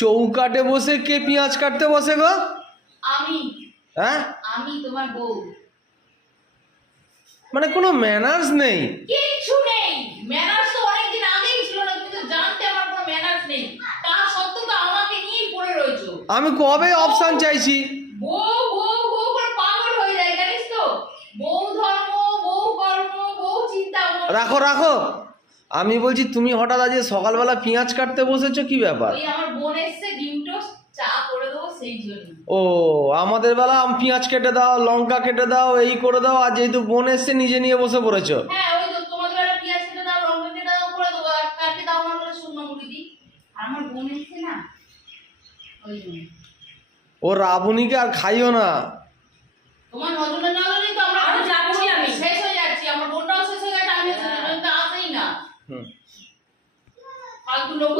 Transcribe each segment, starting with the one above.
চৌকাটে বসে কে পেঁয়াজ কাটতে বসে গো? আমি। হ্যাঁ? আমি তোমার বউ। মানে কোনো ম্যানার্স নেই? কিচ্ছু নেই। ম্যানার্স তো অনেকদিন আগেই ছিল না তুমি তো জানতে আমার কোনো ম্যানার্স নেই। তা সত্ত্বেও তো আমাকে নিয়েই পড়ে রয়েছো। আমি কবে অপশান চাইছি? বউ বউ বউ করে পাগল হয়ে যায় জানিস তো? বউ ধর্ম বউ কর্ম বউ চিন্তা রাখো রাখো। আমি বলছি তুমি হঠাৎ আজ সকালবেলা পেঁয়াজ কাটতে বসেছো কি ব্যাপার? ও আমাদের বেলা আম পেঁয়াজ কেটে দাও লঙ্কা কেটে দাও এই করে দাও আর যেহেতু বোন এসছে নিজে নিয়ে বসে পড়েছো। ও ওই আর খাইও না। পেঁয়াজ কেটে দাও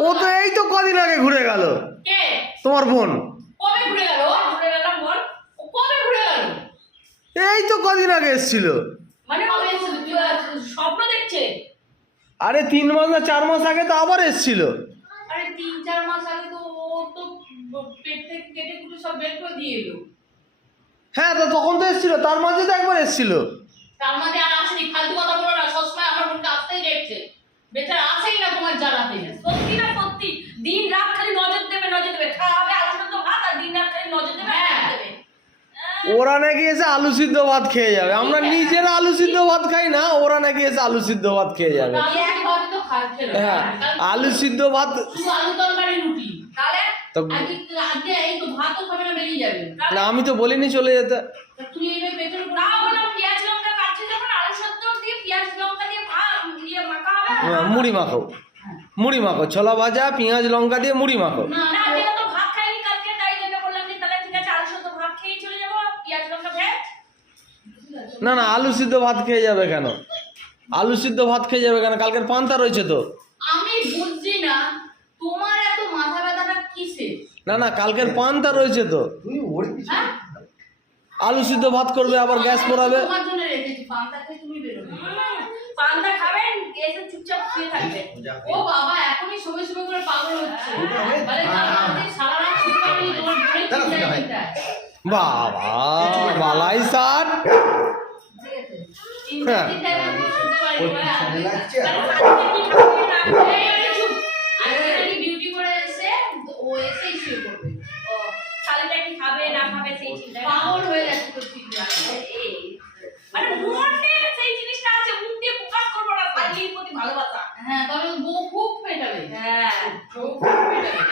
ও তো এই তো কদিন আগে ঘুরে গেল। তোমার বোন। এই তো কদিন আগে এসেছিল। মানে আরে তিন মাস না চার মাস আগে তো আবার এসেছিল। আরে তিন চার মাস আগে তো ও তো পেট থেকে কেটে কুটে সব বের করে দিয়ে এলো। হ্যাঁ তো তখন তো এসেছিল। তার মাঝে তো একবার এসেছিল। তার মাঝে আর আসেনি। ফালতু কথা বলো না সবসময় আমার বোনকে আসতেই দেখছে বেচারা আসেই না তোমার জ্বালাতে। সত্যি না সত্যি? দিন রাত খালি নজর দেবে নজর দেবে। খাওয়া হবে আলু সেদ্ধ ভাত আর দিন রাত খালি নজর দেবে হ্যাঁ। দেবে। ওরা নাকি এসে আলু সিদ্ধ ভাত খেয়ে যাবে। আমরা নিজেরা আলু সিদ্ধ ভাত খাই না ওরা নাকি এসে আলু সিদ্ধ ভাত খেয়ে যাবে। হ্যাঁ। আলু সিদ্ধ ভাত আলু তরকারি রুটি। তাহলে না আমি তো বলিনি চলে যেতে। তুমি পেছনে না বললাম পেঁয়াজ লঙ্কা কাটছে যখন আলু সেদ্ধ দিয়ে পেঁয়াজ লঙ্কা দিয়ে ভাত দিয়ে মাখা হবে হ্যাঁ, মুড়ি মাখো মুড়ি মাখো ছোলা ভাজা পেঁয়াজ লঙ্কা দিয়ে মুড়ি মাখো না না আলু সেদ্ধ ভাত খেয়ে চলে যাব পেঁয়াজ লঙ্কা ভেজ। না না আলু সিদ্ধ ভাত খেয়ে যাবে কেন? আলু সিদ্ধ ভাত খেয়ে যাবে কেন? কালকের পান্তা রয়েছে তো। আমি বুঝছি না তোমার এত মাথা ব্যথাটা কিসে? না না কালকের পান্তা রয়েছে তো। হ্যাঁ? আলু সিদ্ধ ভাত করবে আবার গ্যাস পোড়াবে। তোমার জন্য রেখেছি পান্তা খেয়ে তুমি বেরোবে। পান্তা খাবেন এসে চুপচাপ শুয়ে থাকবে। ও বাবা এখনই সময় সময় করে পাগল হচ্ছে। কাল রাতে সারা রাত শুতে পারিনি তোমার বোনের চিন্তায় চিন্তায়। বাবা বালাই সার চিন্তায় হ্যাঁ। খাবে না খাবে? নাকি ডিউটি করে এসে ও এসেই শুয়ে পড়বে ও, শালিটা কি খাবে না খাবে সেই চিন্তা পাগল হয়ে যাচ্ছে তো ঠিক আছে এই, মানে মনে সেই জিনিসটা আছে মুখ দিয়ে প্রকাশ করব না শালির প্রতি ভালোবাসা হ্যাঁ তবে বউ খুব পেটাবে হ্যাঁ বউ খুব পেটাবে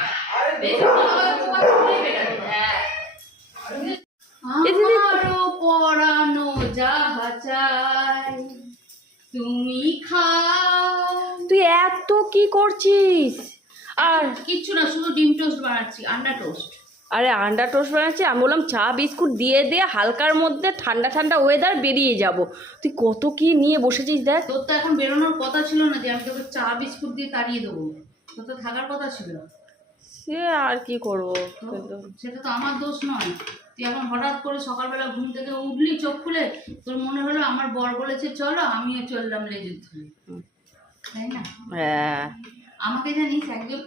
বেশি ভালোভাবে প্রকাশ করলেই পেটাবে হ্যাঁ আমারও পরানো যাহা চাই তুমি খাও তুই এত কি করছিস? আর কিচ্ছু না শুধু ডিম টোস্ট বানাচ্ছি আন্ডা টোস্ট। আরে আন্ডা টোস্ট বানাচ্ছি আমি বললাম চা বিস্কুট দিয়ে দিয়ে হালকার মধ্যে ঠান্ডা ঠান্ডা ওয়েদার বেরিয়ে যাব। তুই কত কি নিয়ে বসেছিস দেখ? তোর তো এখন বেরোনোর কথা ছিল না যে আমি তোকে চা বিস্কুট দিয়ে তাড়িয়ে দেবো। তোর তো থাকার কথা ছিল। সে আর কি করব? সেটা তো আমার দোষ নয়। তুই এখন হঠাৎ করে সকালবেলা ঘুম থেকে উঠলি চোখ খুলে তোর মনে হলো আমার বর বলেছে চলো আমিও চললাম লেজুর ধরে তাই না? হ্যাঁ। আমাকে জানিস একজন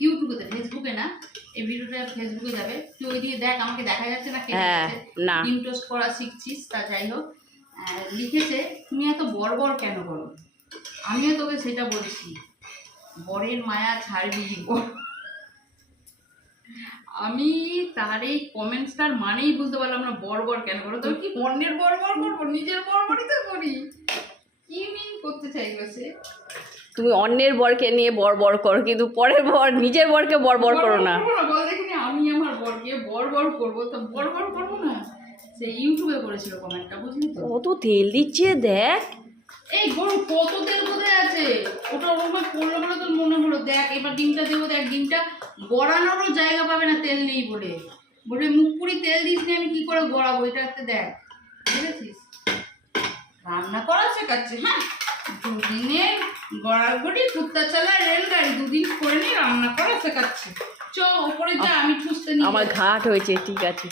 ইউটিউবে ফেসবুকে না এই ভিডিওটা ফেসবুকে যাবে। তুই ওই দেখ আমাকে দেখা যাচ্ছে না হ্যাঁ? না। ডিম টোস্ট করা শিখছিস তা যাই হোক। লিখেছে তুমি এত বড় বড় কেন করো? আমিও তোকে সেটা বলছি। বরের মায়া ছাড়বি। আমি তার এই কমেন্টসটার মানেই বুঝতে পারলাম না বড় বড় কেন করো? তোর কি অন্যের বড় বড় করব? নিজের বড় বড়ই তো করি। কি মিন করতে সে? তুমি অন্যের বরকে নিয়ে বর বর করো কিন্তু পরের বর নিজের বরকে বর বর করো না। বড় বড় বল দেখিনি আমি আমার বরকে বড় বড় করব তো বড় বড় করব না? সে ইউটিউবে করেছিল কমেন্টটা বুঝলি তো? কত তেল দিচ্ছে দেখ। এই গরু কত তেল কোথায় আছে? ওটা ওরকম পড়ল বলে তোর মনে হলো দেখ এবার ডিমটা দেবো দেখ ডিমটা গড়ানোরও জায়গা পাবে না তেল নেই বলে। বলে মুখ পুরি তেল দিস আমি কি করে গড়াবো এটা একটা দেখ বুঝেছিস? রান্না করা শেখাচ্ছে হ্যাঁ? দুদিনের গড়াগড়ি কুত্তা চালা রেলগাড়ি দুদিন করে নিয়ে রান্না করা শেখাচ্ছে। চ ওপরে যা আমি ঠুসতে নিই আমার ঘাট হয়েছে ঠিক আছে।